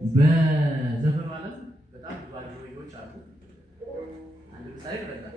በዘፈኑ ዓለም በጣም ብዙ አድሮዎች አሉ። አንድ ምሳሌ ይበላል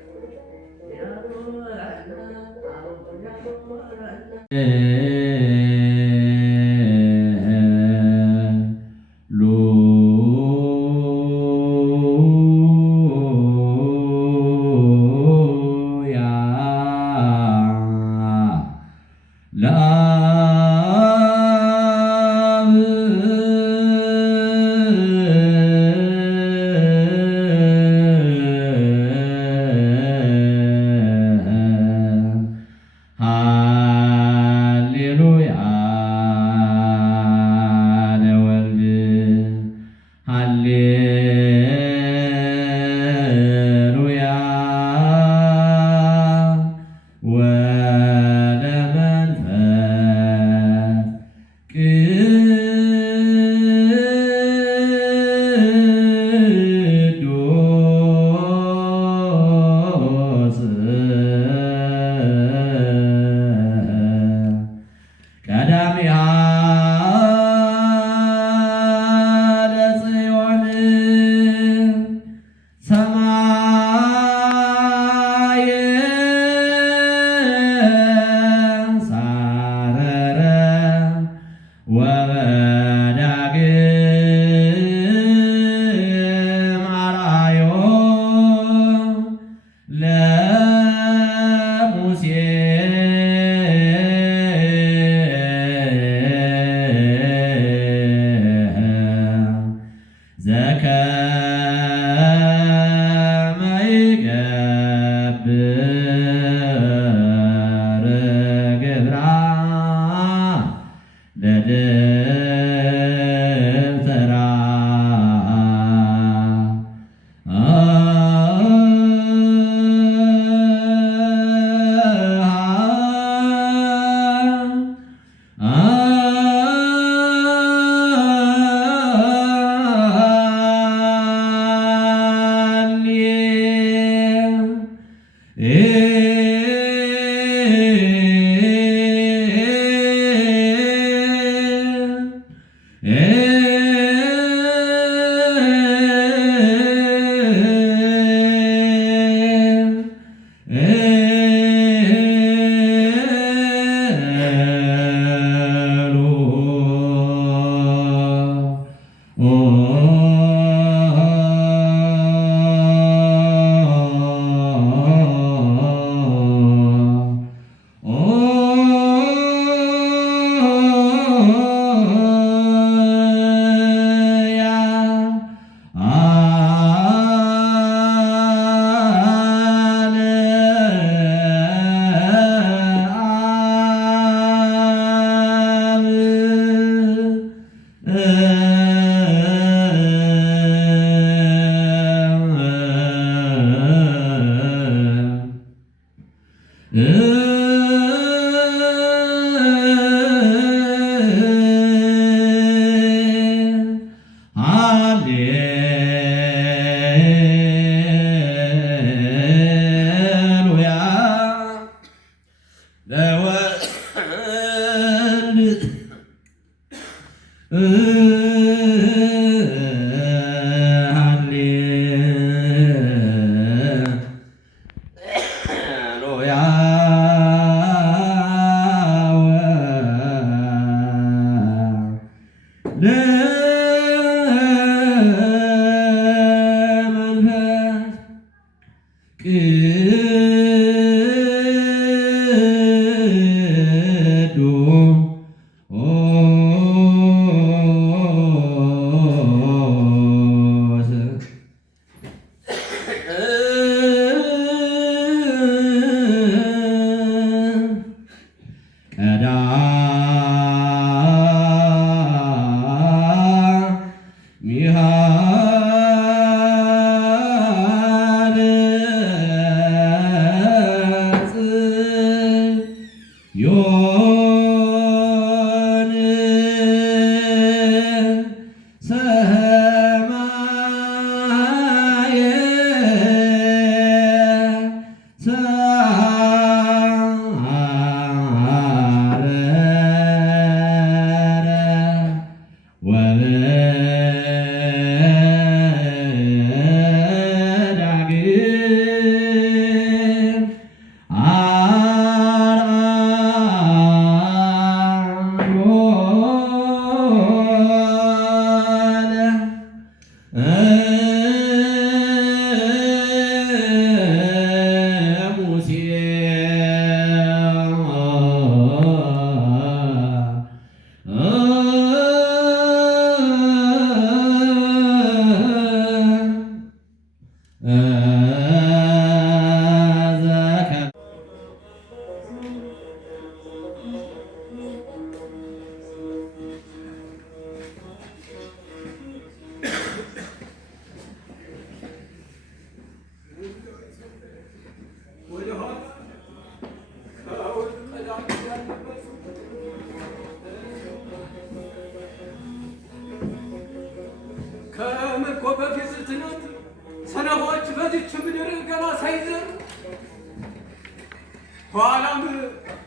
ኋላም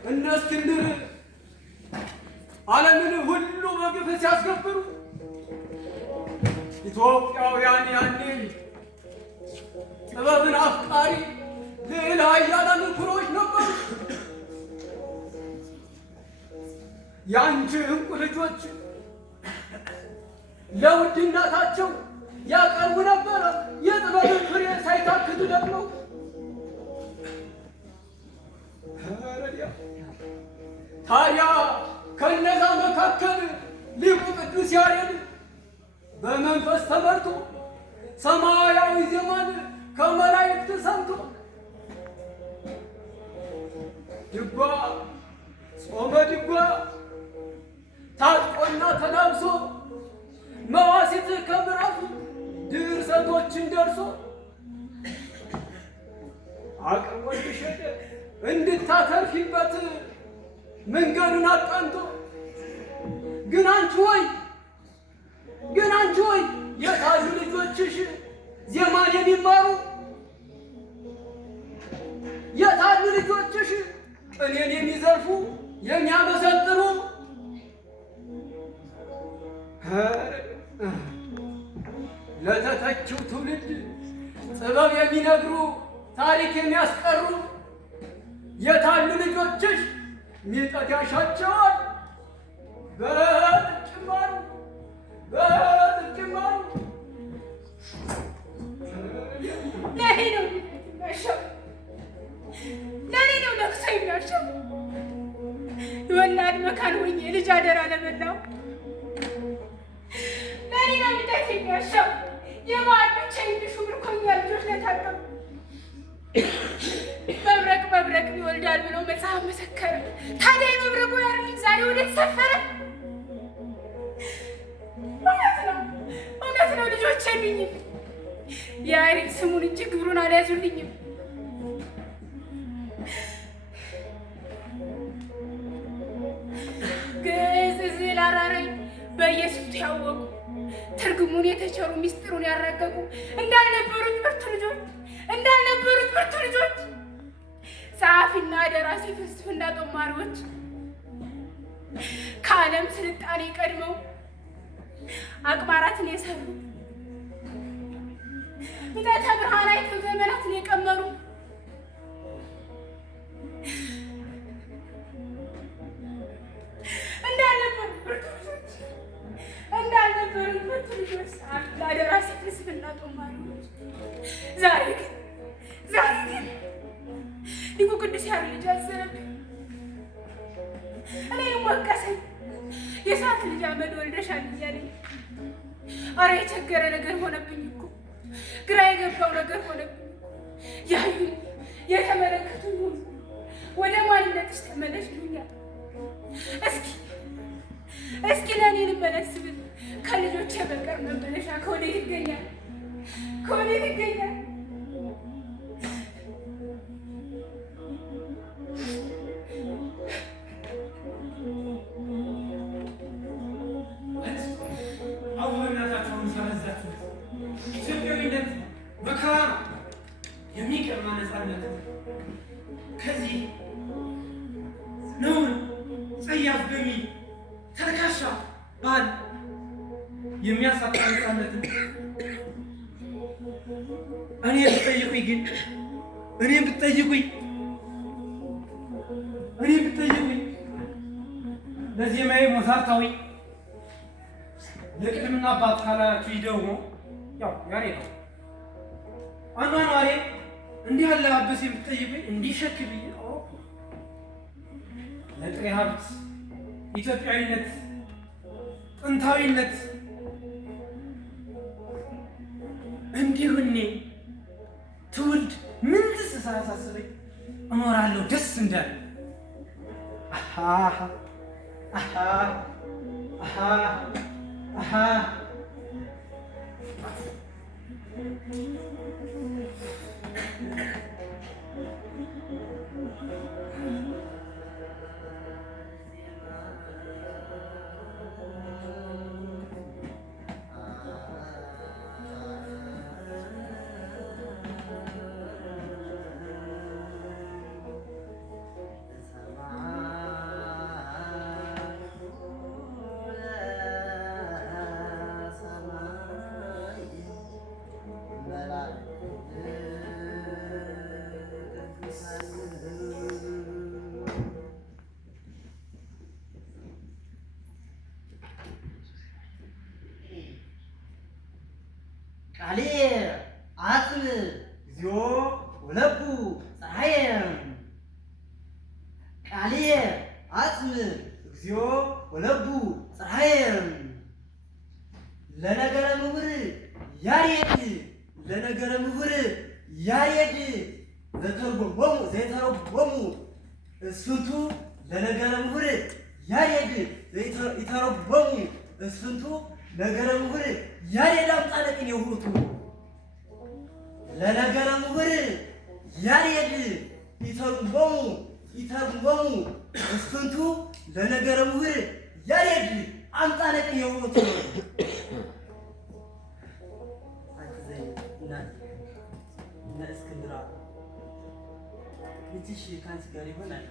እነ እስክንድር ዓለምን ሁሉ በግፍ ሲያስገብሩ ኢትዮጵያውያን ያኔ ጥበብን አፍቃሪ ልዕለ ኃያላን ኩሮዎች ነበሩ። የአንቺ እንቁ ልጆች ለውድ እናታቸው ያቀርቡ ነበረ የጥበብን ፍሬ ሳይታክቱ ደግመው። ታዲያ ከነዛ መካከል ሊቁ ቅዱስ ያሬድ በመንፈስ ተመርቶ ሰማያዊ ዜማን ከመላእክት ሰምቶ ድጓ ጾመ ድጓ ታጥቆና ተላብሶ መዋሥዕት ከምዕራፍ ድርሰቶችን ደርሶ አቅርቦልሽ እንድታተርፊበት መንገዱን አቃንቶ ግን አንቺ ሆይ የታዩ ልጆችሽ ዜማን የሚማሩ የታዩ ልጆችሽ ቅኔን የሚዘርፉ የሚያመሰጥሩ ለተተኪው ትውልድ ጥበብ የሚነግሩ ታሪክ የሚያስቀሩ የታሉ ልጆችሽ ሚጠት ያሻቸዋል በጥጭማሩ ለኔ ነው የሚያሻው፣ ለኔ ነው ለቅሶ የሚያሻው። የወላድ መካን ሆኜ ልጅ አደራ ለበላው ለኔ ነው ሚጠት የሚያሻው። የማዕዶች የሚሹ ምርኮኛ ልጆች ለታቀሙ መብረቅ ይወልዳል ብሎ መጽሐፍ መሰከረ። ታዲያ የመብረቁ ያር ልጅ ዛሬ ወደ ተሰፈረ። እውነት ነው ልጆች የሉኝም። የያሬድ ስሙን እንጂ ግብሩን አልያዙልኝም። ግዕዝ ዕዝል አራራይ በየስፍቱ ያወቁ ትርጉሙን የተቸሩ ሚስጥሩን ያረቀቁ እንዳልነበሩት ብርቱ ልጆች ጸሐፊና ደራሲ ፍልስፍና ጦማሪዎች ከዓለም ስልጣኔ ቀድመው አቅማራትን የሰሩ ምልዕተ ብርሃን አይተው ዘመናትን የቀመሩ እንዳልነበሩ ብርቱ ልጆች ለአደራ ፍልስፍና ጦማሪዎች ዛሬ ግን ሊቁ ቅዱስ ያሬድ ልጅ አዘነብኝ። እኔም ወቀሰኝ። የሰዓት ልጅ አመድ ወልደሻል እያለኝ። ኧረ የቸገረ ነገር ሆነብኝ እኮ፣ ግራ የገባው ነገር ሆነብኝ እኮ። ያዩኝ የተመለከቱኝ ሁሉ ወደ ማንነትሽ ተመለሽ ይሉኛል። እስኪ ለእኔ ልመለስ ብል ከልጆቼ በቀር መመለሻ ከወዴት ይገኛል? ከወዴት ይገኛል? ኢትዮጵያዊነት መከራ ነው፣ የሚቀማ ነፃነት ከዚህ ነውን ጸያፍ በሚል ተልካሻ ባህል የሚያሳጣ ነፃነትን እኔ ብትጠይቁኝ ለዜማዬ ሞዛርታዊ ለቅድምና አባት ካላችሁ ደግሞ ያው ያሬ ነው። አኗኗሬ እንዲህ አለባበስ የምትጠይቁኝ እንዲሸክ ብዬ ለጥሬ ሀብት ኢትዮጵያዊነት ጥንታዊነት እንዲሁኔ ትውልድ ምን ሳያሳስበኝ እኖራለሁ ደስ እንዳለ። ቃሌ አጽም እግዚኦ ወለቡ ፀሐየ ቃሌ አጽም እግዚኦ ወለቡ ፀሐየ ለነገረ ምሁር ያሬድ ዘይተረጎሙ እስፍንቱ ለነገረ ምሁር ያሬድ ዘይተረጎሙ እስፍንቱ ነገረ ምሁር ያሬድ አምጣለቅን የሁቱ ለነገረ ምሁር ያሬድ ይተርጎሙ እስፍንቱ ለነገረ ምሁር ያሬድ አምጣለቅን የሁቱ እና እስክንድራ ልጅሽ ከአንቺ ጋር ይሆናል።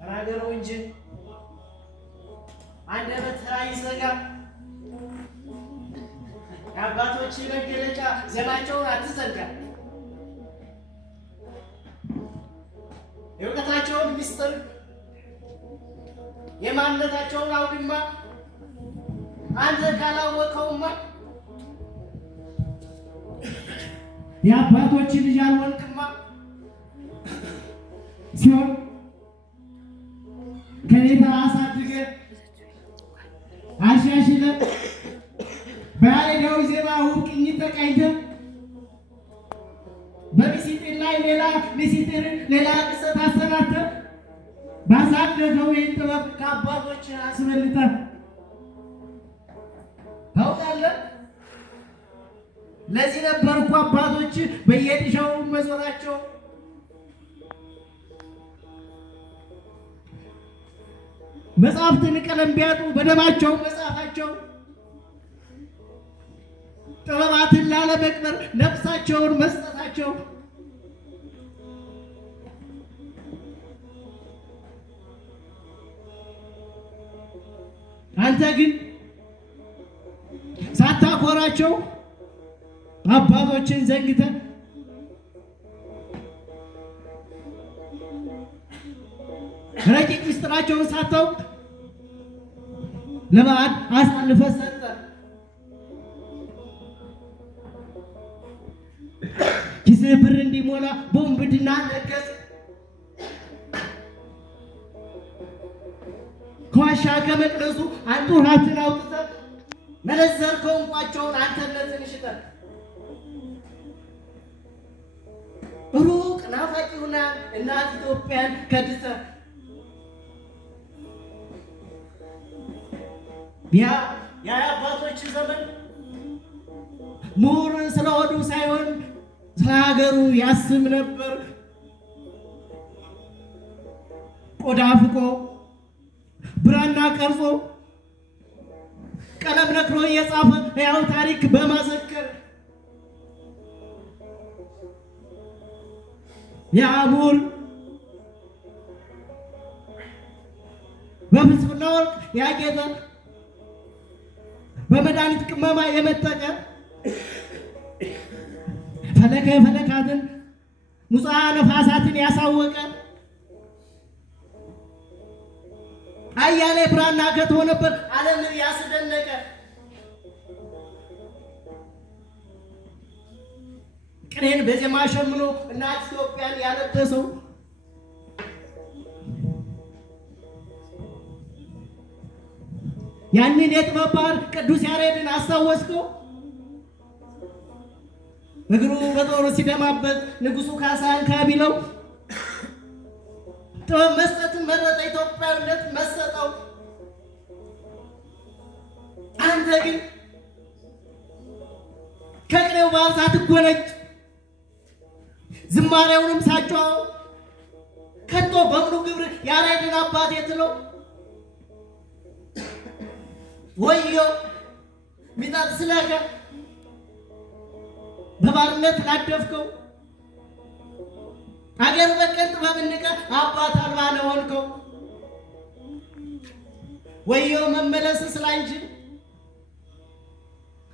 ተናገረው እንጂ አንደበት አይዘጋ። የአባቶች መገለጫ ዘናቸውን አትዘጋ። የእውቀታቸውን ምስጢር የማንነታቸውን አውድማ አንተ ካላወቀውማ የአባቶች ልጅ አልሆንክማ ሲሆን ከኔታ አሳድገህ አሻሽለህ በያሬዳዊ ዜማ ውብ ቅኝት ተቃኝተህ በሚስጢር ላይ ሌላ ቅሰት አሰናድተህ ባሳደገው ይህን ጥበብ ከአባቶች አስበልጠህ ታውቃለህ። ለዚህ ነበር እኮ አባቶች በየጥሻው መዞራቸው። መጽሐፍትን ቀለም ቢያጡ በደማቸው መጽሐፋቸው ጥበባትን ላለመቅበር ነፍሳቸውን መስጠታቸው አንተ ግን ሳታኮራቸው አባቶችን ዘንግተህ ረቂቅ ምስጢራቸውን ሳታውቅ ለባዕድ አሳልፈህ ሰጠህ። ኪስህ ብር እንዲሞላ በወንብድና ነገስ። ከዋሻ ከመቅደሱ አንዱን ሀብትን አውጥተህ መነዘርከው እንቋቸውን አንተነትን ሽጠህ ሩቅ ናፋቂውና እናት ኢትዮጵያን ከድተህ የአባቶች ዘመን ምሁር ስለሆኑ ሳይሆን ስለ ሀገሩ ያስብ ነበር። ቆዳ ፍቆ ብራና ቀርጾ ቀለም ነክሮ እየጻፈ ሕያው ታሪክ በማዘከር የአሙር በፍስፍና ወርቅ ያጌጠ በመድኃኒት ቅመማ የመጠቀ ፈለከ ፈለካትን ሙጽአ ነፋሳትን ያሳወቀ አያሌ ብራና ከተሆነበት ዓለምን ያስደነቀ ቅኔን በዜማ ሸምኖ እናት ኢትዮጵያን ያለበሰው ያንን የጥበብ ባህር ቅዱስ ያሬድን አስታወስከው? እግሩ በጦር ሲደማበት ንጉሡ ካሳን ካቢለው ጥበብ መስጠትን መረጠ፣ ኢትዮጵያዊነት መሰጠው። አንተ ግን ከቅኔው ባህር ሳትጎነጭ ዝማሬውንም ሳጫው ከቶ በምኑ ግብር ያሬድን አባቴ ትለው ወዮ ሚጣት ስለከ በባርነት ላደፍከው አገር በቀል ጥበብ ንቀህ አባት አልባ ለሆንከው ወዮ መመለስ ስላንቺ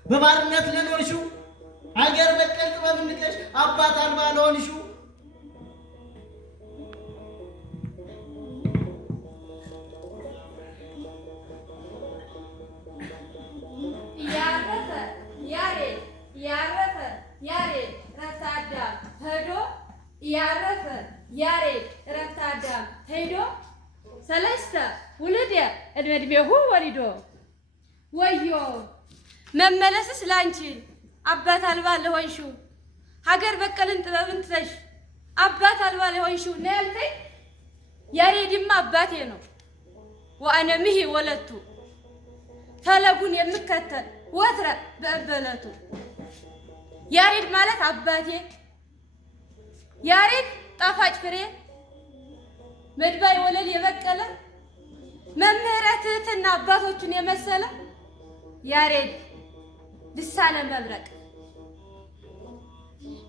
በባርነት ለኖርሽው አገር በቀል ጥበብ ንቀሽ አባት አልባ ለሆንሽው ያሬድ ረፍተ አዳም ሄዶ ያረፈ ያሬድ ረፍተ አዳም ሄዶ ሰለስተ ውልደ እድሜሁ ወሊዶ ወዮ መመለስስ ላንቺ አባት አልባ ለሆንሽው ሀገር በቀልን ጥበብን ትተሽ አባት አልባ ለሆንሽው ነው ያልከኝ። ያሬድማ አባቴ ነው ወአነምሂ ወለቱ ፈለጉን የምከተል ወትረ በእበለቱ ያሬድ ማለት አባቴ ያሬድ ጣፋጭ ፍሬ መድባይ ወለል የበቀለ መምህረ ትሕትና አባቶቹን የመሰለ ያሬድ ልሳነ መብረቅ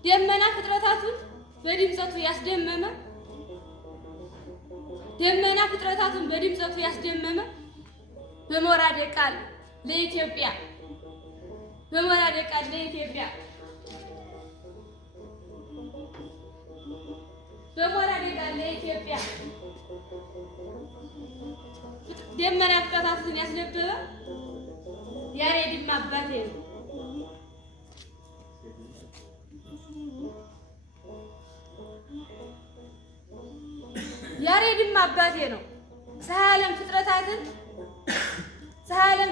ደመና ፍጥረታቱን በድምጸቱ ያስደመመ ደመና ፍጥረታቱን በድምጸቱ ያስደመመ በሞራደ ቃል ለኢትዮጵያ በሞራደ ቃል ለኢትዮጵያ በሞራደ ቃል ለኢትዮጵያ ደመና ፍጥረታቱን ያስነበበ ያሬድማ አባቴ ነው። ያሬድማ አባቴ ነው። ሰዓለም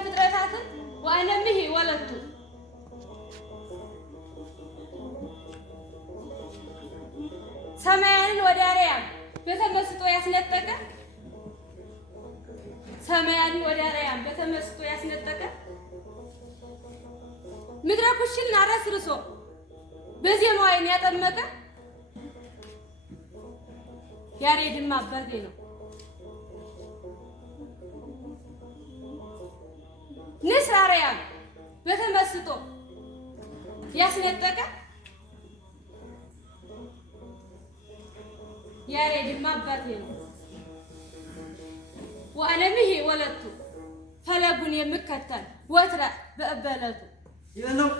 ፍጥረታትን ወአነምሂ ወለቱ ሰማያንን ወደ አርያም በተመስጦ ያስነጠቀ ሰማያንን ወደ አርያም በተመስጦ ያስነጠቀ ምድረ ኩሽን አረስርሶ በዜማው ዓይን ያጠመቀ ያሬድማ አባቴ ነው። ንስር አርያም በተመስጦ ያስነጠቀ ያሬድማ አባቴ ነው። ወአለምህ ወለቱ ፈለጉን የምከተል ወትረ በእበለቱ ይለው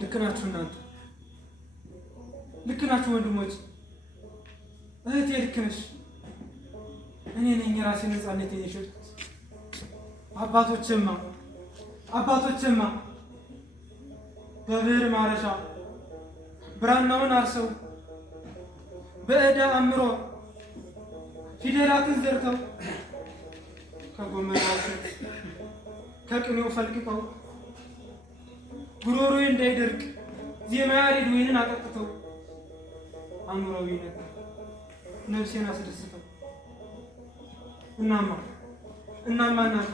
ልክ ናችሁ እናንተ፣ ልክ ናችሁ ወንድሞች፣ እህቴ ልክ ነሽ። እኔ ነኝ የራሴን ነፃነት የሸጥኩት። አባቶችማ በብዕር ማረሻ ብራናውን አርሰው በዕዳ አምሮ ፊደላትን ዘርተው ከጎመራው ከቅኔው ፈልቅቀው ጉሮሮዬ እንዳይደርቅ ዜማ ያሬድ ወይንን አጠጥተው አእምሮዊ ነበር ነፍሴን አስደስተው። እናማ እናቴ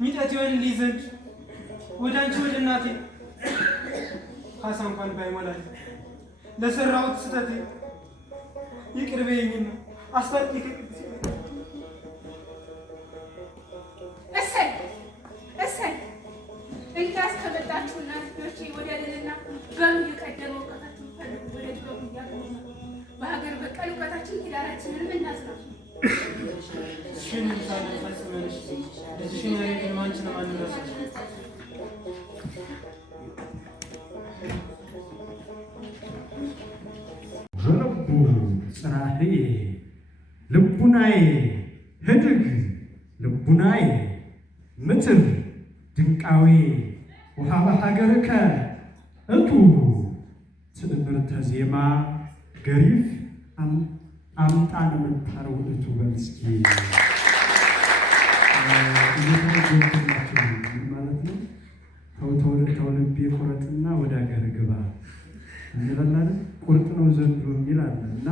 ሚጠት ይሆንልኝ ዘንድ ወደ አንቺ ወደ እናቴ ካሳ እንኳን ባይሞላል ለሰራሁት ስህተቴ ይቅር በይኝና አስታርቂ ከቅዱስ እሰይ እንግዲያስ ከመጣችሁ እናቶቼ ወደ ልልና በሉ የቀደመ እውቀታችሁን ፈልጉ፣ ወደ ጥበቡ እያገኙ በሀገር በቀል እውቀታችን ኪዳናችንንም እናስራ። ሽን ምሳሌ ፈጽመንሽ ልጅሽን ያሬድን ማንችን ማንነሳሽ በልቡ ጽራሄ ልቡናዬ ህድግ ልቡናዬ ምትር ድንቃዌ ወሃበ ሀገርከ እቱ ትእምርተ ዜማ ገሪፍ አምጣን ምንታረው እቱ በምስኪ ማለት ነው። ተውልቤ ቁረጥና ወደ ሀገር ግባ እንላለን። ቁርጥ ነው ዘንድሮ ይላል እና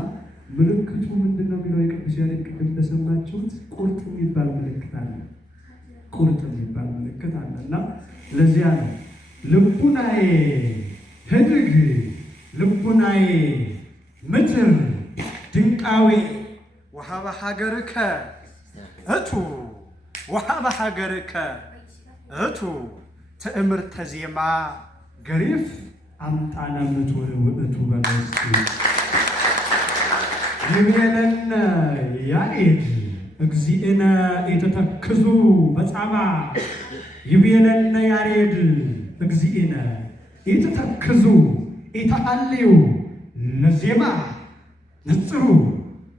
ምልክቱ ምንድን ነው የሚለው የቅዱስ ያሬድ ቅድም እንደሰማችሁት ቁርጥ የሚባል ምልክት አለ። ቁርጥ የሚባል ምልክት አለ እና ለዚያ ነው ልቡናዬ ህድግ ልቡናዬ ምትር ድንቃዌ ወሃበ ሀገርከ እቱ ወሃበ ሀገርከ እቱ ትእምርተ ዜማ ገሪፍ አምጣነ ምትወር ውእቱ በመስኪ ይቤለነ ያሬድ እግዚእነ የተተክዙ በጻማ ይቤለነ ያሬድ እግዚእነ የተተክዙ የተሃልዩ ለዜማ ንጽሩ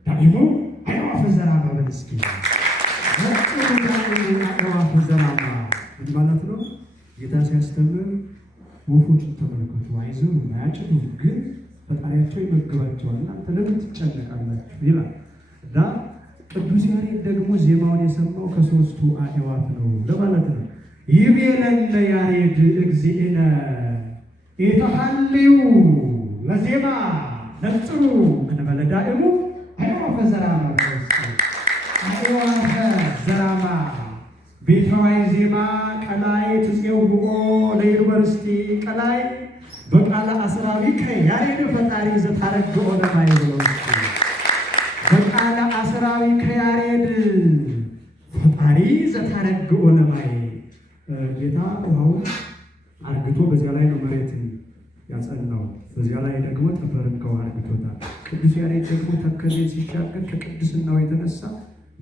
ዳግሞ አይዋፍ ዘራማ በመስኪ ንጽሩ ዳግሞ አይዋፍ ዘራማ ማለት ነው። ጌታ ሲያስተምር ወፎችን ተመልከቱ፣ አይዘሩ አያጭዱ፣ ግን ፈጣሪያቸው ይመግባቸዋል፣ እናንተ ለምን ትጨነቃላችሁ ይላል እና ቅዱስ ያሬድ ደግሞ ዜማውን የሰማው ከሦስቱ አዕዋፍ ነው ለማለት ነው። ይቤለነ ያሬድ እግዚእነ የተሃልዩ ለዜማ ነጽሩ እንበለ ዳእሙ አይዋፈ ዘራማ አይዋፈ ዘራማ ቤተዋይ ዜማ ቀላይ ትጼውኦ ለዩኒቨርሲቲ ቀላይ በቃለ አስራቢከ ያሬድ ፈጣሪ ዘታረግኦ ለማይ ብሎ በቃለ አስራቢከ ያሬድ ፈጣሪ ዘታረግኦ ለማይ ጌታ ውሃውን አርግቶ በዚያ ላይ ነው መሬት ያጸናው። በዚያ ላይ ደግሞ ጠፈርን ከውሃ አርግቶታል። ቅዱስ ያሬድ ደግሞ ተከዜ ሲሻገር ከቅድስናው የተነሳ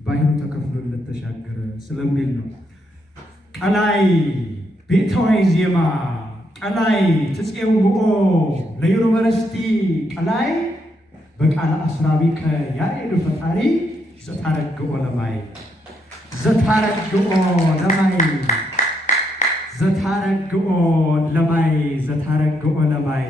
ባህሩ ተከፍሎለት ተሻገረ ስለሚል ነው። ቀላይ ቤተዋይ ዜማ ቀላይ ትጼውኦ ለዩኒቨርሲቲ ቀላይ በቃለ አስራቢከ ያሬድ ፈጣሪ ዘታረግኦ ለማይ ዘታረግኦ ለማይ ዘታረግኦ ለማይ ዘታረግኦ ለማይ